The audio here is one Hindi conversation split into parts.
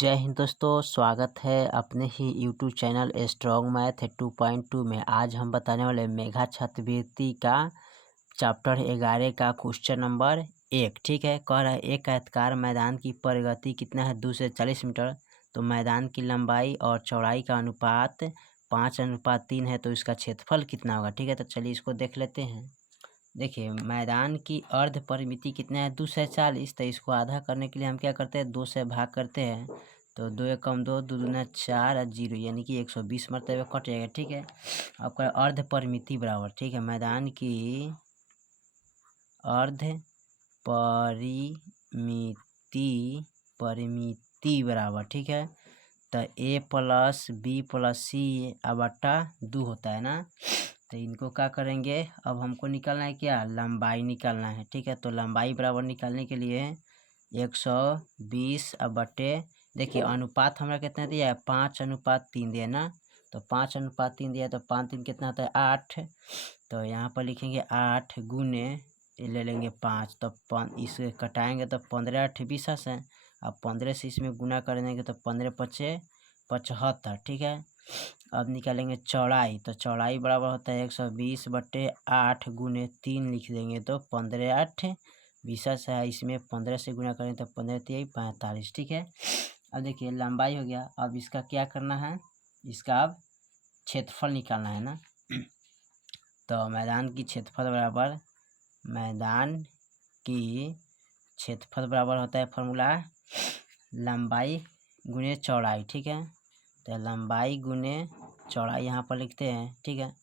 जय हिंद दोस्तों, स्वागत है अपने ही यूट्यूब चैनल स्ट्रॉन्ग मैथ 2.2 में। आज हम बताने वाले मेघा छात्रवृत्ति का चैप्टर 11 का क्वेश्चन नंबर 1। ठीक है, कह रहा है एक आयताकार मैदान की परिगति कितना है 2 से 40 मीटर। तो मैदान की लंबाई और चौड़ाई का अनुपात 5:3 है, तो इसका क्षेत्रफल कितना होगा। ठीक है, तो चलिए इसको देख लेते हैं। देखिए, मैदान की अर्ध परिमिति कितना है 2 से 40। तो इसको आधा करने के लिए हम क्या करते हैं, 2 से भाग करते हैं। तो 2 एकम 2, 2 दूना 4 और 0 यानी कि 120 मरतबे कट जाएगा। ठीक है, आपका अर्ध परिमिति बराबर, ठीक है, मैदान की अर्ध परिमिति बराबर, ठीक है, तो a प्लस बी प्लस सी बटा 2 होता है ना। तो इनको क्या करेंगे, अब हमको निकालना है क्या, लंबाई निकालना है। ठीक है, तो लंबाई बराबर निकालने के लिए 120 अब बटे, देखिए अनुपात हमारा कितना दिया है 5:3 दिया ना। तो 5:3 दिया, तो 5×3 कितना होता है 8। तो यहाँ पर लिखेंगे 8 गुने ले लेंगे 5, तो इसे कटाएंगे तो 15 8 20 है। अब 15 से इसमें गुना कर देंगे तो 15×5 = 75। ठीक है, अब निकालेंगे चौड़ाई। तो चौड़ाई बराबर होता है 120 बटे 8 गुने 3 लिख देंगे तो 15 8 20 है। इसमें 15 से गुना करें तो 15×3 = 45। ठीक है, अब देखिए लंबाई हो गया। अब इसका क्या करना है, इसका अब क्षेत्रफल निकालना है ना। तो मैदान की क्षेत्रफल बराबर, मैदान की क्षेत्रफल बराबर होता है फॉर्मूला लंबाई गुने चौड़ाई। ठीक है, तो लंबाई गुने चौड़ाई यहाँ पर लिखते हैं। ठीक है,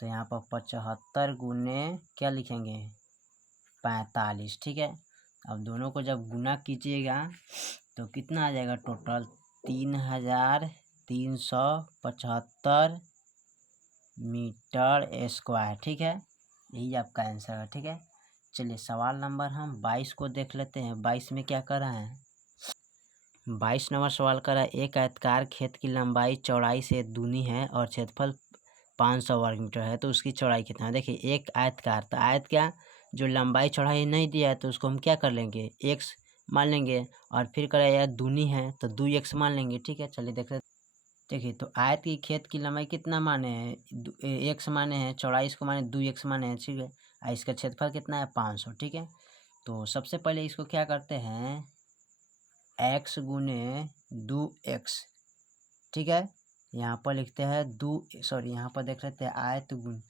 तो यहाँ पर 75 गुने क्या लिखेंगे 45। ठीक है, अब दोनों को जब गुना कीजिएगा तो कितना आ जाएगा, टोटल 3375 मीटर स्क्वायर। ठीक है, यही आपका आंसर है। ठीक है, चलिए सवाल नंबर हम 22 को देख लेते हैं। 22 में क्या कर रहा है, 22 नंबर सवाल कर रहा है एक आयताकार खेत की लंबाई चौड़ाई से दूनी है और क्षेत्रफल 500 वर्ग मीटर है, तो उसकी चौड़ाई कितना है। देखिए एक आयताकार, तो आयत क्या, जो लंबाई चौड़ाई नहीं दिया है तो उसको हम क्या कर लेंगे x मान लेंगे, और फिर करें यार दूनी है तो 2x मान लेंगे। ठीक है, चलिए देख लेते। देखिए, तो आयत की खेत की लंबाई कितना माने हैं, x माने हैं, चौड़ाई इसको माने 2x माने हैं। ठीक है, और इसका क्षेत्रफल कितना है 500। ठीक है, तो सबसे पहले इसको क्या करते हैं, x गुने 2x। ठीक है, यहाँ पर लिखते हैं यहाँ पर देख लेते हैं आयत गुण,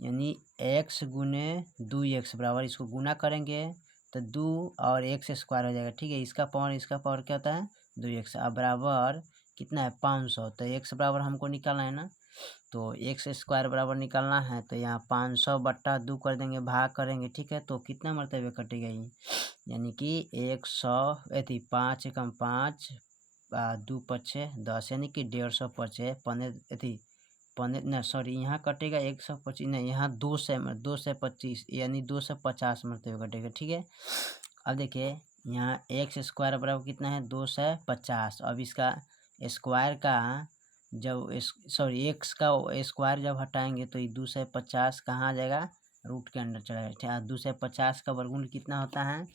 यानी x गुने 2x बराबर, इसको गुना करेंगे तो 2 और x स्क्वायर हो जाएगा। ठीक है, इसका पावर क्या होता है 2x। अब बराबर कितना है 500। तो x बराबर हमको निकालना है ना, तो x स्क्वायर बराबर निकालना है। तो यहाँ 500 बट्टा 2 कर देंगे, भाग करेंगे। ठीक है, तो कितना मरतबे कटेगा ये, यानी कि 100 5 एकम 5 2 पचे 10, यानी कि 150 पचे 15 न सॉरी, यहाँ कटेगा 125 नहीं, यहाँ 225 यानी 250 मरतबे कटेगा। ठीक है, अब देखिए यहाँ x स्क्वायर बराबर कितना है 250। अब इसका स्क्वायर का जब x का स्क्वायर जब हटाएंगे तो ये 250 कहाँ आ जाएगा, रूट के अंदर चला जाएगा। 250 का वर्गमूल कितना होता है,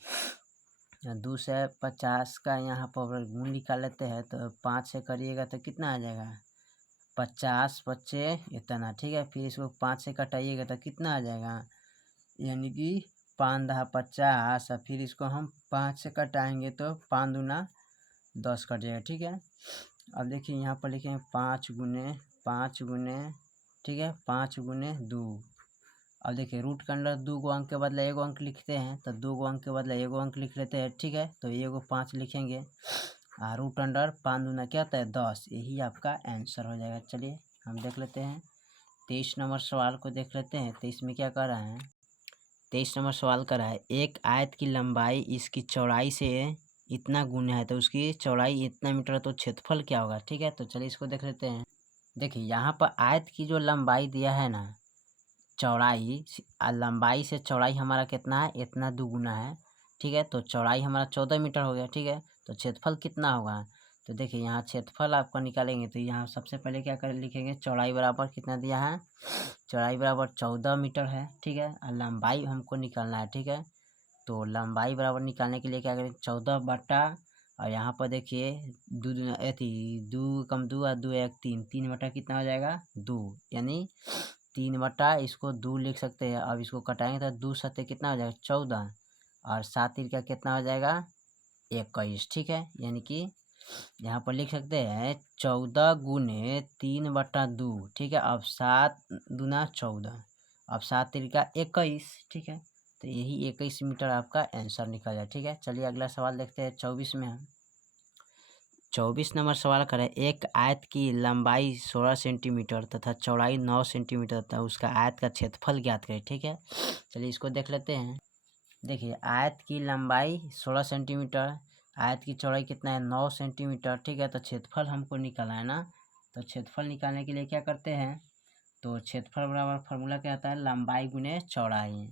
250 का यहाँ पर वर्गमूल निकाल लेते हैं। तो 5 से करिएगा तो कितना आ जाएगा 50 बच्चे इतना। ठीक है, फिर इसको 5 से कटाइएगा तो कितना आ जाएगा, यानी कि 5×10 और फिर इसको हम 5 से कटाएंगे तो 5×2 कट जाएगा। ठीक है, अब देखिए यहाँ पर लिखेंगे 5 गुने, ठीक है 5 गुने 2। अब देखिए रूट के अंदर 2 गो अंक के बदले 1 अंक लिखते हैं, तो 2 गो अंक के बदले 1 अंक लिख लेते हैं। ठीक है, तो 1 5 लिखेंगे, रूट अंडर 5 दूना क्या होता है 10, यही आपका आंसर हो जाएगा। चलिए हम देख लेते हैं 23 नंबर सवाल को देख लेते हैं। 23 में क्या कर रहा है, 23 नंबर सवाल कर रहा है एक आयत की लंबाई इसकी चौड़ाई से इतना गुना है, तो उसकी चौड़ाई इतना मीटर है, तो क्षेत्रफल क्या होगा। ठीक है, तो चलिए इसको देख लेते हैं। देखिए यहाँ पर आयत की जो लंबाई दिया है ना, चौड़ाई लंबाई से चौड़ाई हमारा कितना है, इतना दुगुना है। ठीक है, तो चौड़ाई हमारा 14 मीटर हो गया। ठीक है, तो क्षेत्रफल कितना होगा, तो देखिए यहाँ क्षेत्रफल आपका निकालेंगे तो यहाँ सबसे पहले क्या कर लिखेंगे, चौड़ाई बराबर कितना दिया है, चौड़ाई बराबर 14 मीटर है। ठीक है, और लंबाई हमको निकालना है। ठीक है, तो लंबाई बराबर निकालने के लिए क्या करें, 14 बटा और यहाँ पर देखिए दो दूना अथी 2 कम 2 और 2 1 3, 3 बटा कितना हो जाएगा 2, यानी 3 बटा इसको 2 लिख सकते हैं। अब इसको कटाएंगे तो 2 सत्ते कितना हो जाएगा 14 और 7 तिरका कितना हो जाएगा 21, ठीक है। यानी कि यहाँ पर लिख सकते हैं 14 गुने 3 बटा 2, ठीक है। अब 7 दूना 14, अब 7 तिरका 21, ठीक है। तो यही 21 मीटर आपका आंसर निकल जाए, ठीक है। चलिए अगला सवाल देखते हैं 24 में हम 24 नंबर सवाल करें। एक आयत की लंबाई 16 सेंटीमीटर तथा चौड़ाई 9 सेंटीमीटर तथा उसका आयत का क्षेत्रफल ज्ञात करें, ठीक है। चलिए इसको देख लेते हैं। देखिए आयत की लंबाई 16 सेंटीमीटर, आयत की चौड़ाई कितना है 9 सेंटीमीटर, ठीक है। तो क्षेत्रफल हमको निकालना है ना, तो क्षेत्रफल निकालने के लिए क्या करते हैं, तो क्षेत्रफल बराबर फार्मूला क्या आता है लंबाई गुने चौड़ाई।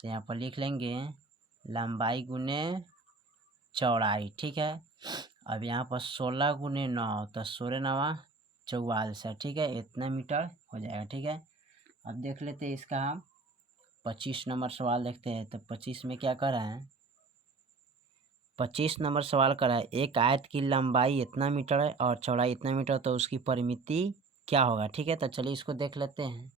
तो यहाँ पर लिख लेंगे लंबाई गुने चौड़ाई, ठीक है। अब यहाँ पर 16 गुने 9 तो 16 नवा 44 है, ठीक है। इतना मीटर हो जाएगा, ठीक है। अब देख लेते हैं इसका हम 25 नंबर सवाल देखते हैं। तो 25 में क्या कर रहे हैं, 25 नंबर सवाल कर रहा है। एक आयत की लंबाई इतना मीटर है और चौड़ाई इतना मीटर, तो उसकी परिमिति क्या होगा, ठीक है। तो चलिए इसको देख लेते हैं।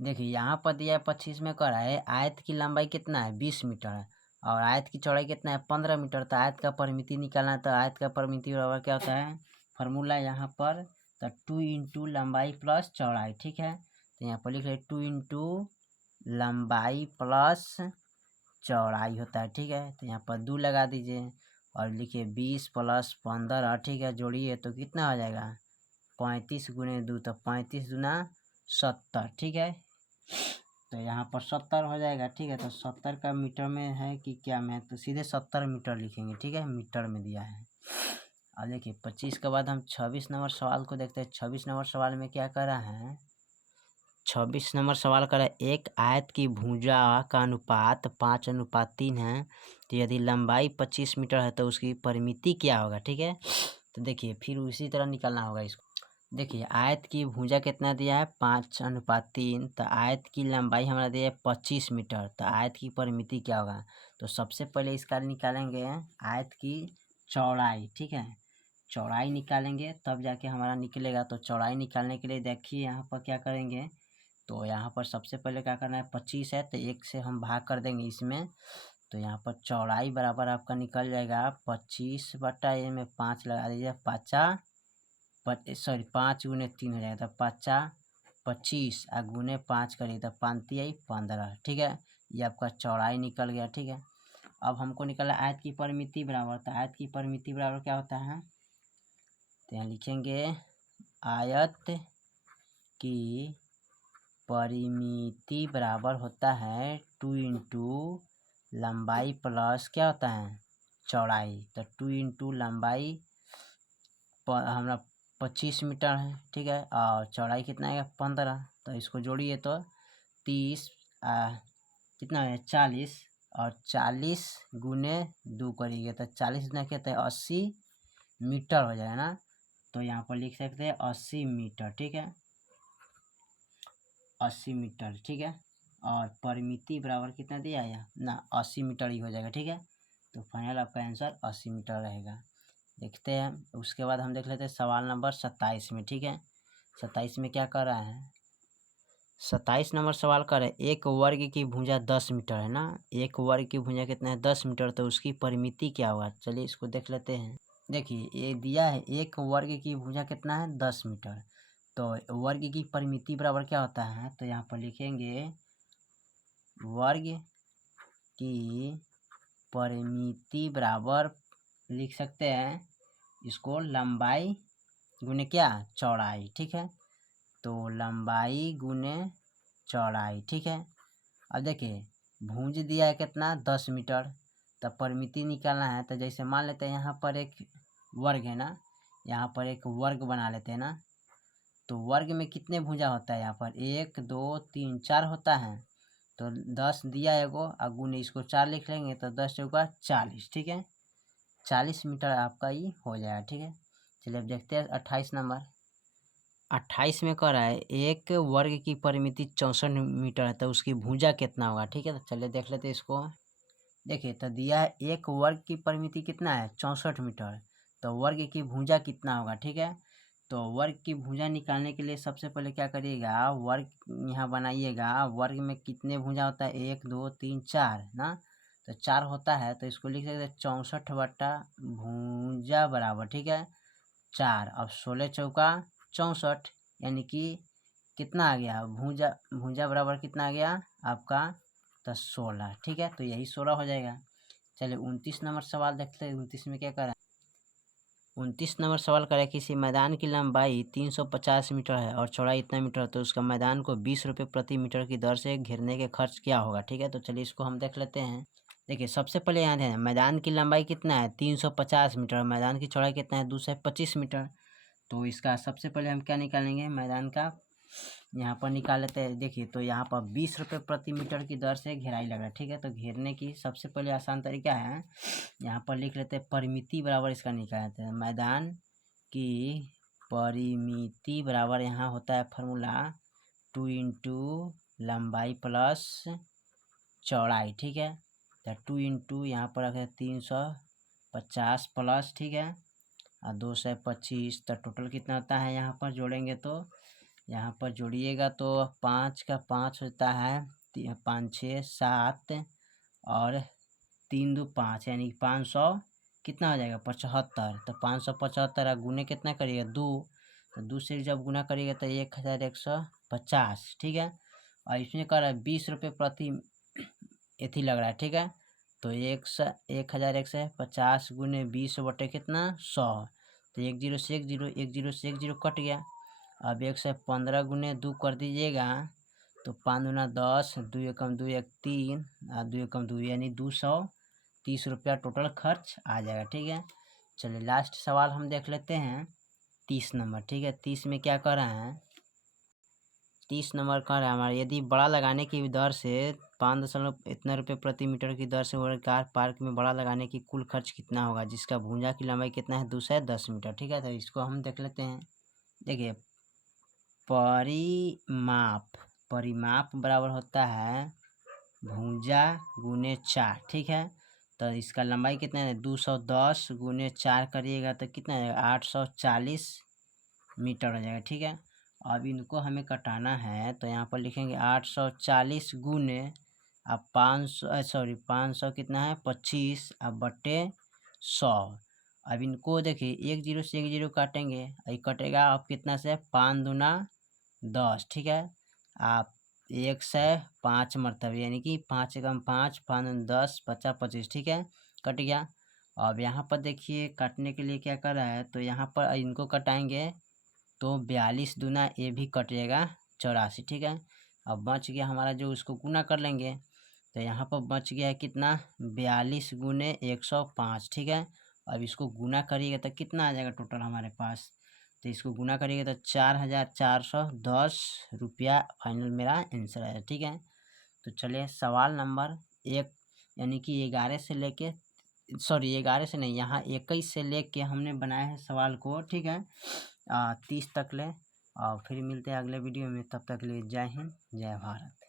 देखिए यहाँ पर दिया है 25 में कर रहा है आयत की लंबाई कितना है 20 मीटर है और आयत की चौड़ाई कितना है 15 मीटर। तो आयत का परिमिति निकालना है, तो आयत का परिमिति बराबर क्या होता है फार्मूला यहाँ पर, तो 2 इंटू लंबाई प्लस चौड़ाई, ठीक है। तो यहाँ पर लिख रहे 2 इंटू लंबाई प्लस चौड़ाई होता है, ठीक है। तो यहाँ पर 2 लगा दीजिए और लिखिए 20 प्लस 15, ठीक है। जोड़िए तो कितना हो जाएगा 35 गुने 2, तो 35 दूना 70, ठीक है। तो यहाँ पर 70 हो जाएगा, ठीक है। तो 70 का मीटर में है कि क्या में, तो सीधे 70 मीटर लिखेंगे, ठीक है। मीटर में दिया है। अब देखिए 25 के बाद हम 26 नंबर सवाल को देखते हैं। 26 नंबर सवाल में क्या कर रहा है, 26 नंबर सवाल कर रहा है। एक आयत की भुजा का अनुपात 5:3 है, तो यदि लंबाई 25 मीटर है तो उसकी परिमिति क्या होगा, ठीक है। तो देखिए फिर उसी तरह निकालना होगा इसको। देखिए आयत की भुजा कितना दिया है 5:3, तो आयत की लंबाई हमारा दिया है 25 मीटर, तो आयत की परिमिति क्या होगा। तो सबसे पहले इसका निकालेंगे आयत की चौड़ाई, ठीक है। चौड़ाई निकालेंगे तब जाके हमारा निकलेगा। तो चौड़ाई निकालने के लिए देखिए यहाँ पर क्या करेंगे, तो यहाँ पर सबसे पहले क्या करना है 25 है तो 1 से हम भाग कर देंगे इसमें। तो यहाँ पर चौड़ाई बराबर आपका निकल जाएगा 25 बटा ए में 5 लगा दीजिए, 5 गुने 3 हो जाएगा, तो 5 25 और गुने 5 करिए तो 5 15, ठीक है। ये आपका चौड़ाई निकल गया, ठीक है। अब हमको निकला आयत की परिमिति बराबर, तो आयत की परिमिति बराबर क्या होता है, तो यहाँ लिखेंगे आयत की परिमिति बराबर होता है 2 इंटू लंबाई प्लस क्या होता है चौड़ाई। तो 2 इंटू लंबाई हमारा 25 मीटर है, ठीक है। और चौड़ाई कितना है 15, तो इसको जोड़िए तो 30 कितना है 40 और 40 गुने 2 करिए तो 40 गुना कहते हैं 80 मीटर हो जाएगा ना। तो यहाँ पर लिख सकते हैं 80 मीटर, ठीक है। 80 मीटर, ठीक है। और परिमिति बराबर कितना दिया है ना 80 मीटर ही हो जाएगा, ठीक है। तो फाइनल आपका आंसर 80 मीटर रहेगा। देखते हैं उसके बाद हम देख लेते हैं सवाल नंबर 27 में, ठीक है। 27 में क्या कर रहा है, 27 नंबर सवाल कर रहे एक वर्ग की भुजा 10 मीटर है ना, एक वर्ग की भुजा कितना है 10 मीटर, तो उसकी परिमिति क्या होगा। चलिए इसको देख लेते हैं। देखिए ये दिया है एक वर्ग की भुजा कितना है 10 मीटर, तो वर्ग की परिमिति बराबर क्या होता है, तो यहाँ पर लिखेंगे वर्ग की परिमिति बराबर लिख सकते हैं इसको लंबाई गुने क्या चौड़ाई, ठीक है। तो लंबाई गुने चौड़ाई, ठीक है। अब देखिए भुज दिया है कितना 10 मीटर, तो परिमिति निकालना है। तो जैसे मान लेते हैं यहाँ पर एक वर्ग है ना, यहाँ पर एक वर्ग बना लेते हैं ना, तो वर्ग में कितने भुजा होता है यहाँ पर 1 2 3 4 होता है। तो 10 दिया है एगो और गुने इसको 4 लिख लेंगे तो 10 चौका 40, ठीक है। 40 मीटर आपका ये हो जाएगा, ठीक है। चलिए अब देखते हैं 28 नंबर। 28 में कह रहा है एक वर्ग की परिमिति 64 मीटर है, तो उसकी भुजा कितना होगा, ठीक है। तो चलिए देख लेते हैं इसको। देखिए तो दिया है एक वर्ग की परिमिति कितना है 64 मीटर, तो वर्ग की भुजा कितना होगा, ठीक है। तो वर्ग की भुजा निकालने के लिए सबसे पहले क्या करिएगा, वर्ग यहाँ बनाइएगा। वर्ग में कितने भुजा होता है, 1 2 3 4 ना, तो 4 होता है, तो इसको लिख सकते हैं 64 बटा भुजा बराबर, ठीक है 4। अब 16 चौका 64, यानी कि कितना आ गया, भुजा भुजा बराबर कितना आ गया आपका, तो 16, ठीक है। तो यही 16 हो जाएगा। चलिए 29 नंबर सवाल देखते हैं। 29 में क्या करा, 29 नंबर सवाल करें, किसी मैदान की लंबाई 350 मीटर है और चौड़ाई इतना मीटर है, तो उसका मैदान को 20 रुपये प्रति मीटर की दर से घेरने के खर्च क्या होगा, ठीक है। तो चलिए इसको हम देख लेते हैं। देखिए सबसे पहले यहाँ है मैदान की लंबाई कितना है 350 मीटर, मैदान की चौड़ाई कितना है 225 मीटर। तो इसका सबसे पहले हम क्या निकालेंगे, मैदान का यहाँ पर निकाल लेते हैं। देखिए तो यहाँ पर 20 रुपये प्रति मीटर की दर से घेराई लग रहा है, ठीक है। तो घेरने की सबसे पहले आसान तरीका है, यहाँ पर लिख लेते हैं परिमिति बराबर इसका निकालते हैं। मैदान की परिमिति बराबर यहाँ होता है फार्मूला 2 इंटू लंबाई प्लस चौड़ाई, ठीक है। तो 2 इंटू यहाँ पर रखे 350 प्लस, ठीक है, और 225, तो टोटल कितना होता है यहाँ पर जोड़ेंगे, तो यहाँ पर जोड़िएगा तो 5 का 5 होता है 5 6 7 और 3 2 5, यानी 500 कितना हो जाएगा 75। तो 575 गुने कितना करिएगा 2, तो 2 से जब गुना करिएगा तो 1150, ठीक है। और इसमें कर रहा है 20 रुपये प्रति एथी लग रहा है, ठीक है। तो 1150 गुने 20 बटे कितना 100, तो 1 0 से 1 0, 1 0 से 1 0 कट गया। अब 115 गुने 2 कर दीजिएगा, तो 5 दूना 10, 2 एकम 2 1 3 और 2 एकम 2, यानी 230 रुपया टोटल खर्च आ जाएगा, ठीक है। चलिए लास्ट सवाल हम देख लेते हैं 30 नंबर, ठीक है। 30 में क्या कर रहा है, 30 नंबर कह रहा है हमारा, यदि बड़ा लगाने की दर से 5 इतना रुपये प्रति मीटर की दर से कार पार्क में बड़ा लगाने की कुल खर्च कितना होगा, जिसका भुजा की लंबाई कितना है 210 मीटर, ठीक है। तो इसको हम देख लेते हैं। देखिए परिमाप बराबर होता है भुजा गुने 4, ठीक है। तो इसका लंबाई कितना है 210 गुने 4 करिएगा तो कितना हो जाएगा 840 मीटर हो जाएगा, ठीक है। अब इनको हमें कटाना है, तो यहाँ पर लिखेंगे 840 गुने अब 500 कितना है 25 अब बटे 100। अब इनको देखिए 1 0 से 1 0 काटेंगे, ये कटेगा अब कितना से 5 दूना 10, ठीक है। आप 1 से 5 मरतबे, यानी कि 5 एकम 5 5 10 50 25, ठीक है, कट गया। अब यहाँ पर देखिए काटने के लिए क्या कर रहा है, तो यहाँ पर इनको कटाएंगे तो 42 दूना ये भी कटेगा 84, ठीक है। अब बच गया हमारा जो, उसको गुना कर लेंगे, तो यहाँ पर बच गया है कितना 42 गुने 105, ठीक है। अब इसको गुना करिएगा तो कितना आ जाएगा टोटल हमारे पास, तो इसको गुना करिएगा तो 4410 रुपया फाइनल मेरा आंसर है, ठीक है। तो चलिए सवाल नंबर 1 यानी कि 11 से लेके 11 से नहीं, यहाँ 21 से लेके हमने बनाया है सवाल को, ठीक है 30 तक ले। और फिर मिलते हैं अगले वीडियो में, तब तक के लिए जय हिंद जय भारत।